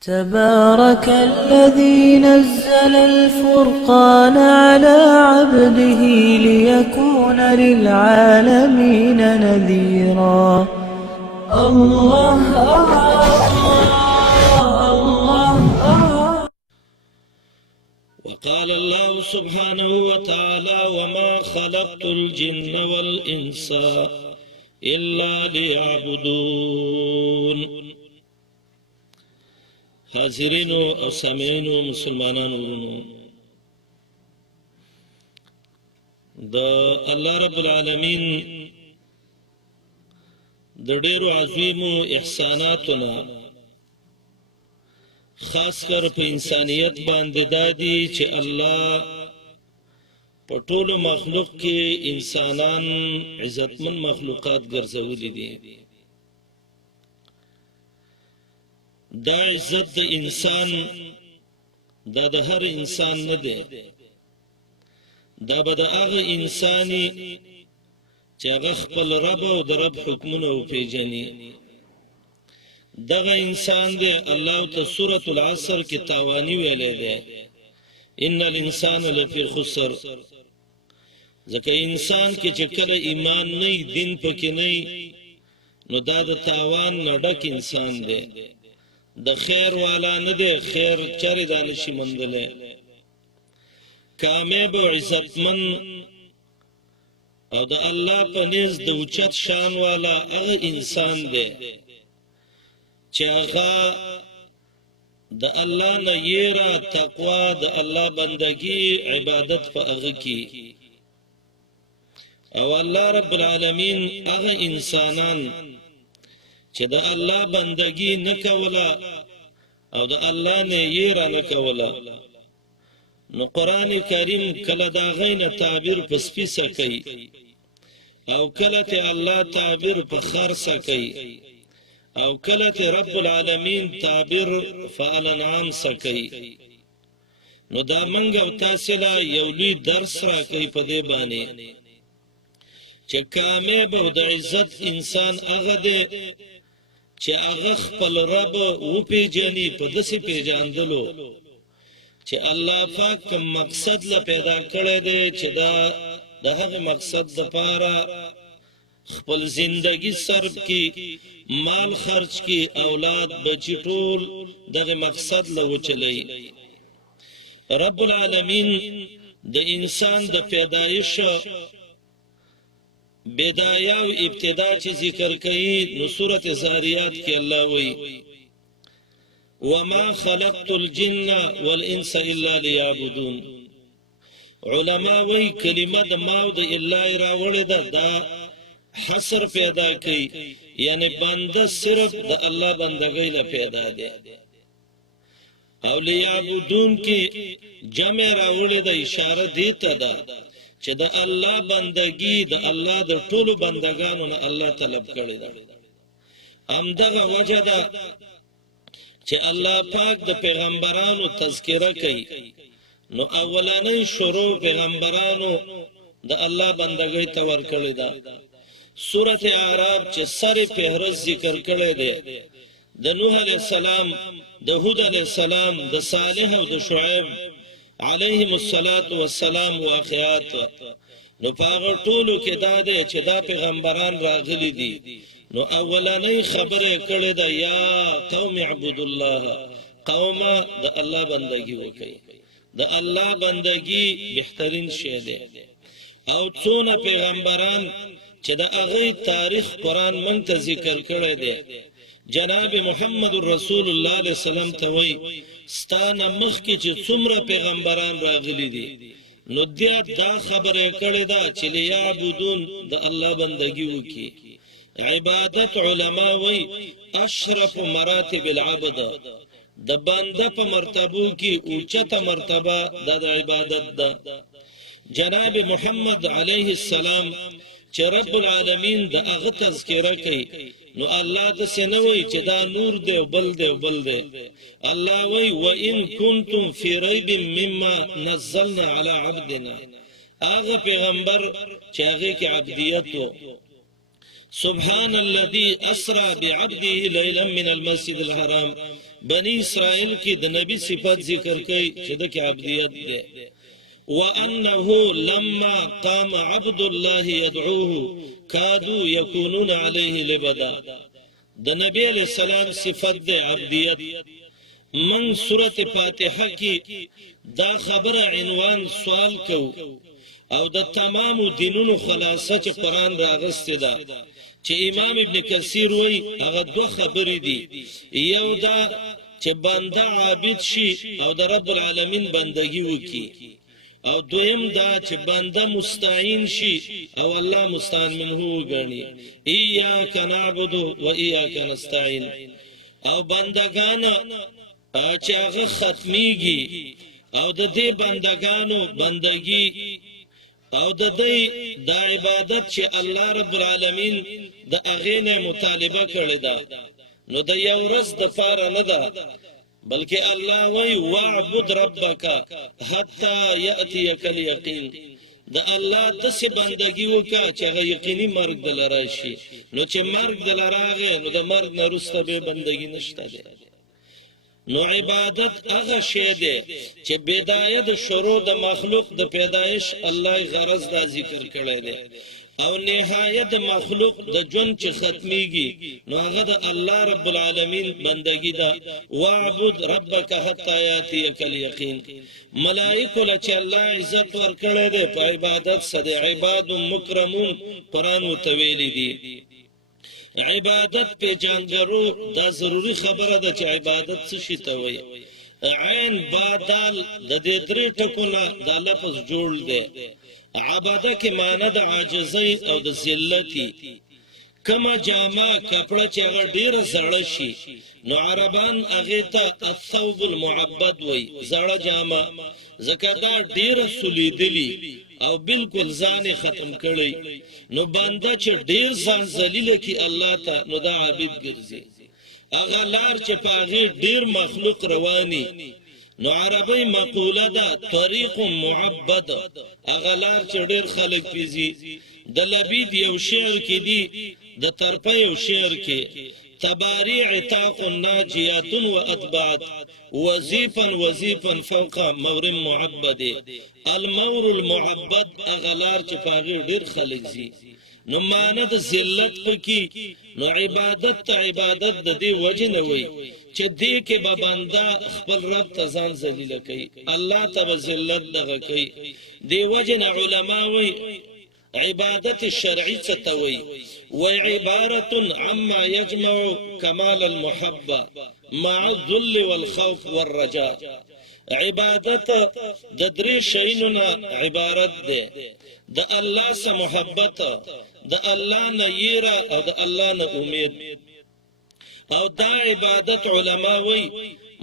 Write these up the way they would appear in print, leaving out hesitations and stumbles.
تبارك الذي نزل الفرقان على عبده ليكون للعالمين نذيرا. الله الله. وقال الله سبحانه وتعالى وما خلقت الجن والإنس إلا ليعبدون. حاضرینو او سامعینو مسلمانانو ورونو، د الله رب العالمین د ډیرو عظیمو احساناتنا خاص کر په انسانیت باندې دادی چې الله په ټولو مخلوق کې انسانان عزتمن مخلوقات ګرځولي دي. دا عزت د انسان دا د هر انسان نه دی، دا به د هغه انساني چې هغه خپل رب او د رب حکمونه وپېژني. دغه انسان دی الله ته سورة العصر کې تاواني ویلی دی، ان الانسان لفی خسر. ځکه انسان کې چې کله ایمان نه دین پکې نه نو دا د تاوان نه ډک انسان دی، د خیر والا نه دی، خیر چرې دا نشي موندلی. کامیاب او عزتمن او د الله په نزد د اوچت شان والا هغه انسان دی چې هغه د الله نه یېره، تقوا، د الله بندگی، عبادت په هغه کې. او الله رب العالمین هغه انسانان چې د الله بندگی نه کوله او د الله نه یېره نه کوله، نو قرآن کریم کله د هغوی نه تعبیر په سپیڅه کوي او کله ته الله تعبیر په خرڅه کوي او کله ته رب العالمین تعبیر فالانعام سکی. نو دا منګ او تاسو لا یو لوی درس را کوي په دې باندې چې کامیاب او د عزت انسان هغه دی چې هغه خپل رب وپېژني په داسې پېژندلو چې الله پاک کوم مقصد له پیدا کړی دی چې دا د هغه مقصد دپاره خپل زندگی صرف کی، مال خرچ کی، اولاد بچی ټول دغه مقصد له وچلی. رب العالمین د انسان د پیدایش بدایه او ابتدا چې ذکر کوي نو سورة زاریات کې الله وی وما خلقت الجن والانس الا ليعبدون. علماء وی کلمه د ما او د الا راوړې ده، دا حصر پیدا کوي، یعنی بنده صرف د الله بندګۍ له پیدا دی. او لیعبدون کې جمع راوړې ده، اشاره دې ته ده چې د الله بندګي د الله د ټولو بندګانو نه الله طلب کړی ده. همدغه وجه ده چې الله پاک د پیغمبرانو تذکره کوي، نو اولنۍ شروع پیغمبرانو د الله بندګۍ ته ورکړې ده. سورة اعراف چې سر فهرست ذکر کړی دی د نوح علیہ السلام، د هود علیہ السلام، د صالح او د شعیب علیهم السلام واقعات. نو په هغه ټولو کې دا دی چې دا پیغمبران راغلي دي، نو اولنۍ خبره کړې ده یا قوم اعبدوا الله، قومه د الله بندگی وکړي. د الله بندگی بهترین شی دی. او څونه پیغمبران چې د هغه تاریخ قرآن مونږ ته ذکر کړی دی. جناب محمد رسول الله علیه وسلم ته وی ستانه مخکې چې څومره پیغمبران راغلي دي نو دا خبره کړې ده چې لیعبدون د الله بندگی وکړي. عبادت علما وی اشرف مراتب العبد، د بنده په مرتبو کې اوچته مرتبه د عبادت ده. جناب محمد علیه السلام چې رب العالمین د هغه تذکره کوي نو الله داسې نه وایي چې دا نور دی او بل دی او بل دی. الله وایي وان کنتم فی ریب مما نزلنا علی عبدنا، هغه پیغمبر چې هغې کې عبدیت و. سبحان الذي اسرى بعبده ليلا من المسجد الحرام بنی اسرائیل کی د نبی صفات ذکر کئی چې د کی عبدیت ده وانه لما قام عبد الله يدعوه كادوا يكونون عليه لبدا د نبی علیہ السلام صفت ده عبدیت من سورت فاتحه کی دا خبر عنوان سوال کو او د تمام دینونو خلاصه چې قرآن راغسته ده چې امام ابن کثیر وی هغه دو خبرې دي یو دا چې بنده عابد شي او د رب العالمین بندگی وکي او دویم دا چې بنده مستعین شي او الله مستعان منه وګڼي ایاک نعبد و ایاک نستعین او بندگان چې هغه ختمیږي او د دې بندگانو بندگی او د دې د عبادت چې الله رب العالمین د هغې نه مطالبه کړې ده نو د یو ورځ د پاره نه ده بلکې الله وی واعبد ربک حتی یأتیک الیقین د الله داسې بندګي وکړه چې هغه یقیني مرګ دله راشي نو چې مرګ دله راغی نو د مرګ نه وروسته بیا بندګي نشته دی نو عبادت هغه شی دی چې بدايه د شروع د مخلوق د پیدایش الله غرض دا ذکر کړی دی او نهایت مخلوق د جون چې ختمیږي نو هغه د الله رب العالمین بندگی ده واعبد ربک حتی یاتیک الیقین ملائکه له چې الله عزت ورکړی دی په عبادت سره عباد مکرمون قرآن وتویلی دي عبادت په جانګرو دا ضروری خبره ده چې عبادت څه شي ته وایي عین با دال د دې درې ټکو نه دا لفظ جوړ دی عباده کې معنی د عاجزۍ او د ذلتی کما جامه کپړه چې هغه ډیره زړه شي نو عربان هغه ته الثوب المعبد وای زړه جامه ځکه دا ډیره سولیدلی او بالکل ځان ختم کړي نو بنده چې ډیر ځان ذلیل کی الله ته نو دا عابد ګرځي هغه لار چې پاغي ډیر مخلوق رواني نو عربی مقوله ده طریق معبد هغه لار چې ډیر خلک پیزي د لبید یو شعر کې دی د طرفه یو شعر کې تباری عتاق ناجیات و اتبعت وظیفا فوق مور معبد المور المعبد اغلار چې پاغي ډیر خلک زی نو معنی د ذلت پکې نو عبادت د دې وجه نه وي چې دې کې به بنده خپل رب ته ځان ذلیل کوي الله ته به ذلت دغه کوي دې وجه نه علما وي عبادت الشرعي ستوي وعبارة عما يجمع كمال المحبة مع الذل والخوف والرجاء عبادت د درې شیونو عبارت ده د الله سره محبت د الله نه یره او د الله نه امید او دا عبادت علما وی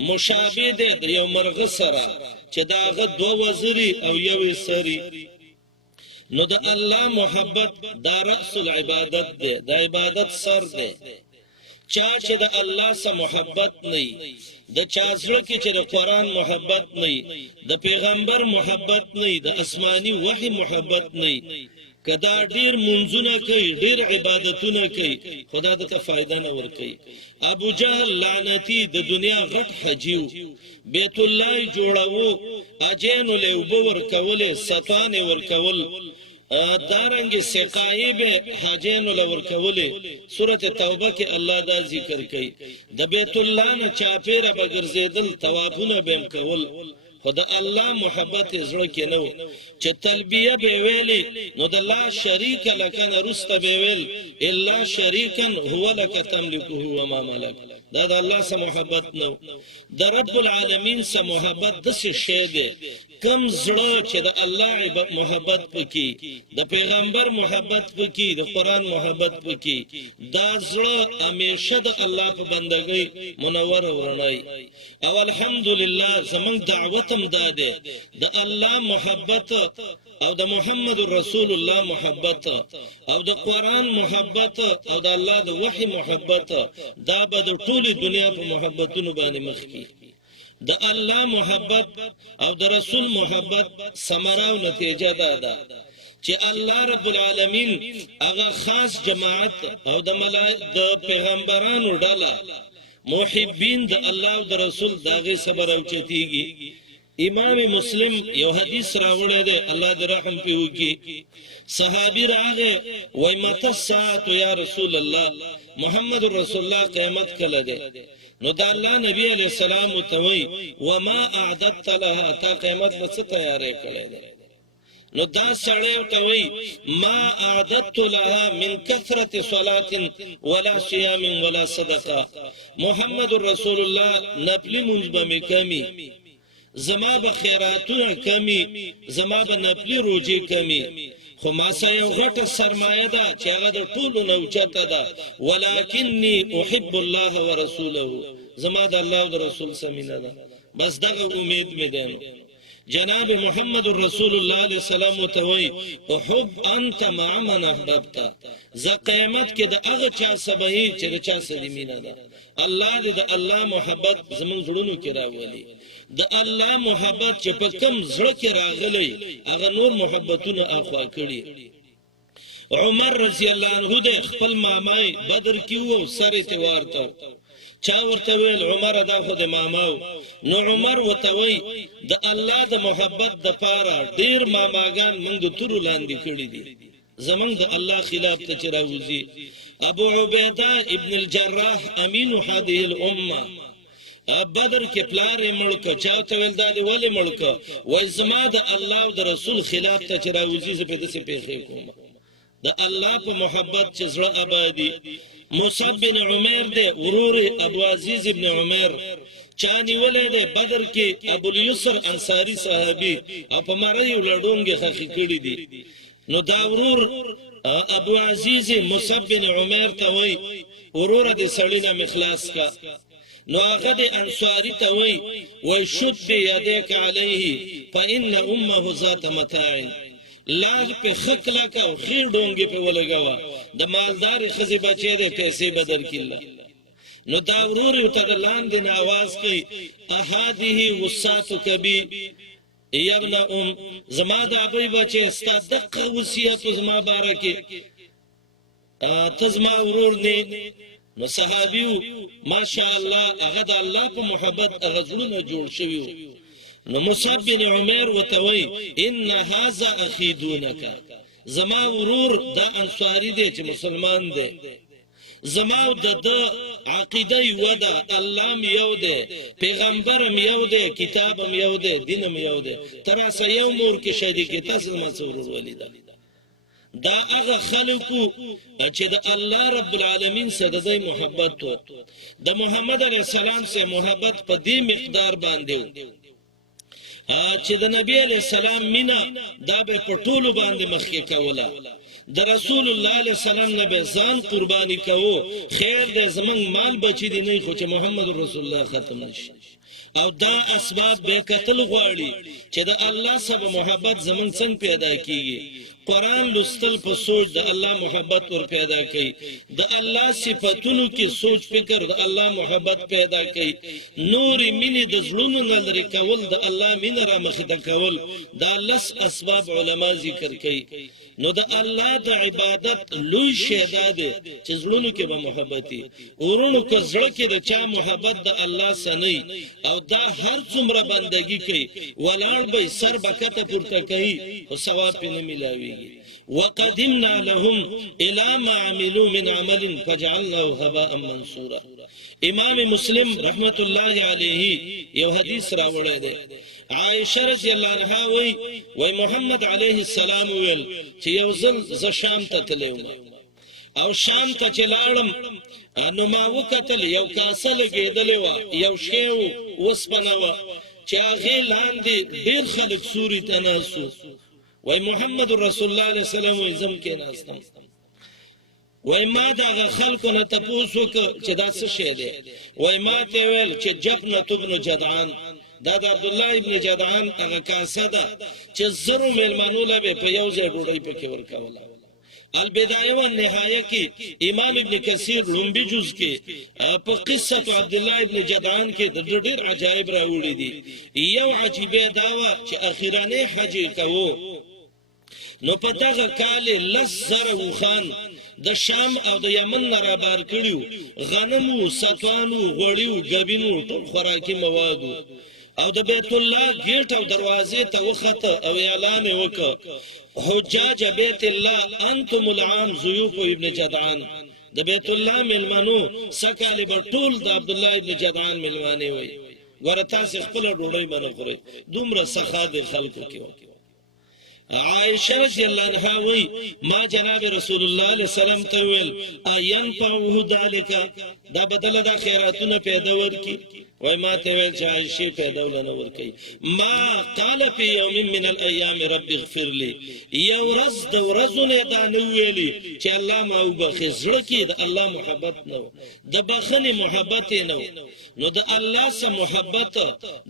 مشابه ده د یو مرغه سره چې داغه دو وزري او یو سری نو د الله محبت دا رأس العبادت ده د عبادت سر ده چا چې د الله سره محبت نه د چا زړه کې چې د قرآن محبت نه د پیغمبر محبت نه د آسماني وحي محبت نه کدا ډیر منځونه کوي ډیر عبادتونه کوي خدا ته فائدہ نه ور کوي ابو جهل لعنتی د دنیا غټ حجیو بیت الله جوړاو اجین له وبور کوله ستان ور کول دارنګ سقایب حاجین لور کوله سوره توبه کې الله دا ذکر کوي د بیت الله نه چاپیره بغرزیدل توافونه بهم کول خدا الله محبت زړه کې نو چې تلبیه به ویلي نو د لا شریک لک نه رسته به ویل الا شریکا هو لک تملکه و ما ملک دا د الله سره محبت نو د رب العالمین سره محبت د څه شی دی کم زړه چې د الله محبت پکې د پیغمبر محبت پکې د قرآن محبت پکې دا زړه همیشه د الله په بندګۍ منور ورنای او الحمدلله زمونږ دعوتم داده د الله محبت او د محمد رسول الله محبت او د قرآن محبت او د الله د وحي محبت دا به د ټولې دنیا په محبتونو باندې مخ کی د الله محبت او د رسول محبت ثمره او نتیجه ده چې الله رب العالمین هغه خاص جماعت او د پیغمبرانو ډله محبین د الله او د رسول داغه صبر او چتیږي امام مسلم یو حدیث راوړی دی الله دې رحم پې وکړي صحابي راغی وای مته الساعة یا رسول الله محمد رسول الله قیامت کله دی نو دا الله نبی علیہ السلام ته وای وما اعددت لها تا قیامت له څه تیارې کړې ده نو دا سړی ته وای ما اعددت لها من كثرة صلاة ولا صيام ولا صدقه محمد رسول الله نفلی منځ به کمی زما به خیراتونه کمی زما به نفلی روجی کمی خو ما سه یو غټه سرمایه ده چې هغه د ټولو نه اوچته ده ولکنی احب الله ورسوله زما د الله او د رسول سره مینه ده بس دغه امید مې ده جناب محمد رسول الله علیه السلام متوي احب انت مع من احببت ز قیامت کې د هغه چا سبهي چې د چا سره مینه ده الله دې د الله محبت زموږ زړونو کې راولي د الله محبت چې په کم زړه کې راغلی هغه نور محبتونه اخوا کړي عمر رضی الله عنه د خپل مامای بدر کې وو سره ته ورته چا ورته ویل عمر دا خو د ماماو نو عمر وتوي د الله د محبت د پاره ډیر ماماګان موږ د تورو لاندې کړي دي زمنګ د الله خلاف ته چراوزي ابو عبیده ابن الجراح امین هذه الامه بدر کې پلار ملک چاته ویل دا دی ولی ملک وای زما د الله او د رسول خلاف ته چراوزي زه په دې پیښې کوم د الله په محبت چې زړه آبادی مصعب بن عمر دی ورور ابو عزیز ابن عمر چانی ولید بدر کې ابو الیسر انصاری صحابي او په مړی ولډونګه خخې کړی دي نو دا ورور ابو عزیز مصعب بن عمر ته وای ورور دې سړینا مخلاص کا نو هغه د انصاری ته وای شد یادک علیه فان امه ذات متاع لاج په خکلا کا او خیر ډونګي په ولګوا د مالدار خزي بچي د پیسې بدر کله نو دا ورور ته د لاندې आवाज کوي احاده وصات کبي ابن زما د ابي بچي ستا دغه وصیت زما بارکه تزما ورور نه نو صحابیو ماشاء الله هغه د الله په محبت هغه زړونه جوړ شوی نو مصعب بن عمر وتوي ان هذا اخي دونك زما ورور دا انصاری دی چې مسلمان دی زما د عقیده یو ده الله یو دی پیغمبر یو دی کتاب یو دی دین یو دی تر اسه یو مور کې شهید کې تاسو ما ورور ولیدا دا هغه خلکو چې د الله رب العالمین سره د محبت د محمد علیه السلام سره محبت په دې مقدار باندې چې د نبی علیه السلام مینا دا به په ټولو باندې مخکې کوله د رسول الله علیه السلام نه به ځان قرباني کوو خیر د زمنګ مال بچی دی نه خو چې محمد رسول الله ختم نشي او دا اسباب به قتل غواړي چې د الله سره محبت زمنګ څنګه پیدا کیږي قرآن لستل په سوچ د الله محبت ور پیدا کوي د الله صفاتونو کې سوچ فکر د الله محبت پیدا کوي نور مینه د زړونو نه لري کول د الله مینه را مخ ته کول دا لس اسباب علما ذکر کوي نو د الله د عبادت لوی شهدا ده چې زړونو کې به محبتي ورونو کو زړه کې د چا محبت د الله سنئ او دا هر څومره بندگی کوي ولاړ به سر بکته پورته کوي او ثواب یې نه ملاوي وقدمنا لهم الى ما عملوا من عمل فجعلناه هباء منصورا امام مسلم رحمت الله علیه یو حدیث راوړی دی عائشہ رضی الله عنها وی محمد علیه السلام ویل چې یو ځل ز شام ته تلم او شام ته چلاړم نو ما وکتل یو کاسه لګیدلې و یو شی وسپنه و چې هغه لاندې ډیر خلک سوري تناسو وای محمد رسول الله علیه السلام زم کې ناستم وای ما دا خلکو نه تاسو چې دا څه شی دی وای ما ته ویل چې جبنه ابن جدعان دا د عبد الله ابن جدعان هغه کاسه ده چې زرو ملمانو له په یو ځای ډوډۍ پکې ورکوله البدایه و نهایه کې امام ابن کثیر لومبي جز کې په قصه عبد الله ابن جدعان کې د ډېر عجایب راوړي دي یو عجیبه داوا چې اخیرانه حج کوو نو په دغه کال لس زره وخان د شام او د یمن نه رابار کړیو، غنمو، ستوانو، غوړیو، ګبینو، ټول خوراکي موادو. او د بیت الله گیټ او دروازې ته وخته او اعلان وکړ، حجاج بیت الله انتم العام ضيوف ابن جدعان. د بیت الله ملمنو سکالی به ټول د عبد الله ابن جدعان ملمانه وي. ګوره تاسو خپل ډوډۍ باندې خورئ، دومره سخا د خلکو کې و. عائشہ رضی اللہ عنہا وی ما جناب رسول اللہ علیہ وسلم تاویل آین پاوہو دالکا دا بدل دا خیراتون پیدا ورکی وی ما تاویل چا عائشی پیدا ولنا ورکی ما قال فی یوم من الایام رب اغفر لی یو رز دا ورزون دا نویلی چا اللہ ما او بخی زرکی دا اللہ محبت نو دا بخنی محبت نو نو دا اللہ سا محبت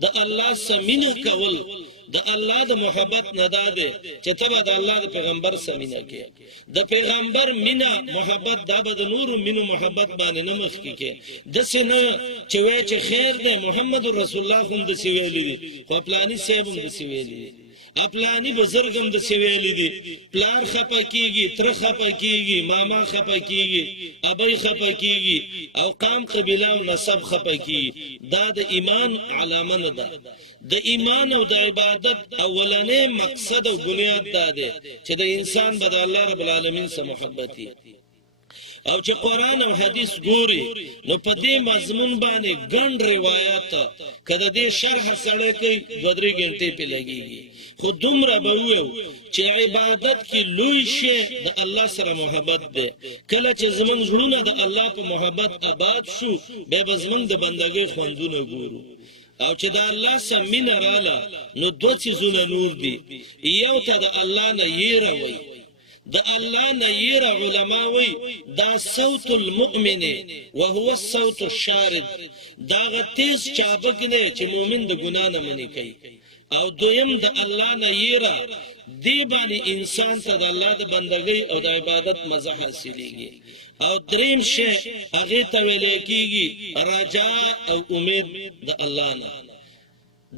دا اللہ سا منہ کول د الله د محبت نه داده چې تبه د الله د پیغمبر سره مینا کې د پیغمبر مینا محبت دا به د نور مینو محبت باندې نه مخ کې د سينه چې وای چې خیر ده محمد رسول الله هم د سی ویلي دي خو پلاني صاحب هم د سی ویلي دي اپلانی بزرگم د سی ویلي دي پلار خپه کیږي تر خپه کیږي ماما خپه کیږي ابي خپه کیږي او قام قبيله او نسب خپه کیږي دا د ایمان علامه نه ده د ایمان او د عبادت اولنې مقصد او بنیاد دا ده چې د انسان به د الله رب العالمین سره محبت وي او چې قرآن او حدیث ګوري نو په دې مضمون باندې ګڼ روایت کده دې شرح سره کوي 2-3 غنټې په لګيږي خو دومره به وو چې عبادت کې لوی شی د الله سره محبت ده کله چې زمونږ زړونه د الله په محبت آباد شو به زمونږ د بندګۍ خوندونه ګورو او چې د الله سره مینه رااله نو دوه څیزونه نور دي یو ته د الله نه یېره وي د الله نه یېره علما وي دا صوت المؤمن وهو الصوت الشارد دا غتیز چابک نه چې مؤمن د ګنا نه منی کوي او دویم د الله نه یېره دی باندې انسان ته د الله د بندګۍ او د عبادت مزه حاصلېږي او دریم شی هغه ته ویل کېږي رجا او امید د الله نه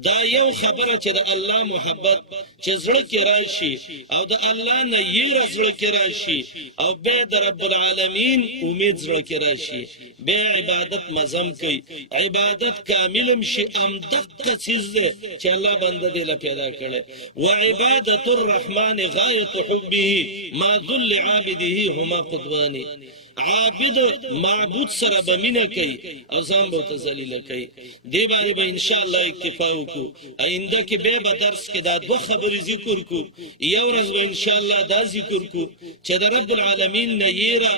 دا یو خبره چې د الله محبت چې زړه کې راشي او د الله نه یې زړه کې راشي او به د رب العالمین امید زړه کې راشي به عبادت مزم کوي عبادت کاملم شي ام دقه چیز ده چې الله بنده دې له پیدا کړي و عبادت الرحمن غایت حبه ما ذل عابده هما قدوانی عابد معبود سره بمینه کوي او ځان به تذلیل کوي دی باندې به ان شاء الله اکتفا وکړو آینده کې به درس کې دا دوه خبرې ذکر کو یو ورځ به ان شاء الله دا ذکر کو چې د رب العالمین نه یېره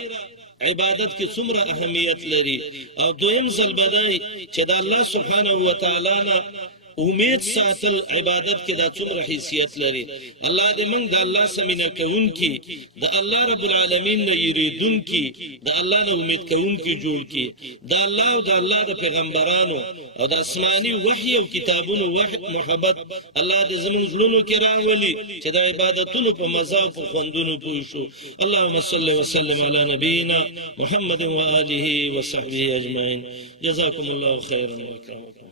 عبادت کې څومره اهمیت لري او دویم ځل بدای چې د الله سبحانه و تعالی نه امید ساتل عبادت کې دا څومره حیثیت لري الله دې موږ د الله سمینه کوون کی د الله رب العالمین نه یریدون کی د الله نه امید کوون کی جوړ کی د الله او د الله د پیغمبرانو او د آسماني وحی او کتابونو محبت الله دې زموږ زړونو کې راولي چې د عبادتونو په مزه او په خوندونو پوه شو اللهم صل وسلم علی نبینا محمد و آله و صحبه اجمعین جزاکم الله خیرا و اکرمکم